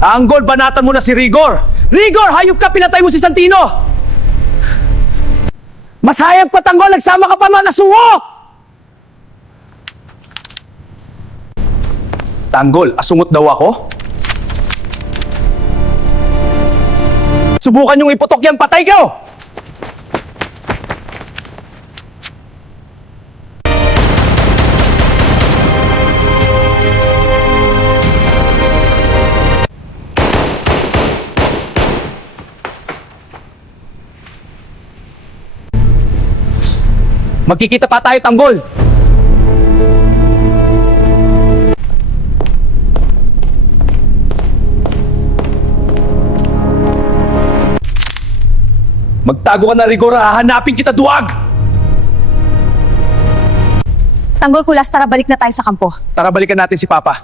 Tanggol, banatan mo na si Rigor! Rigor, hayop ka! Pinatay mo si Santino! Mas hayop pa, Tanggol! Nagsama ka pa mga kasuho! Tanggol, asungot daw ako? Subukan yung iputok yan, patay ka! Magkikita pa tayo, Tanggol! Magtago ka na, Rigor! Hahanapin kita, duwag! Tanggol, Kulas, tara balik na tayo sa kampo. Tara, balikan natin si Papa.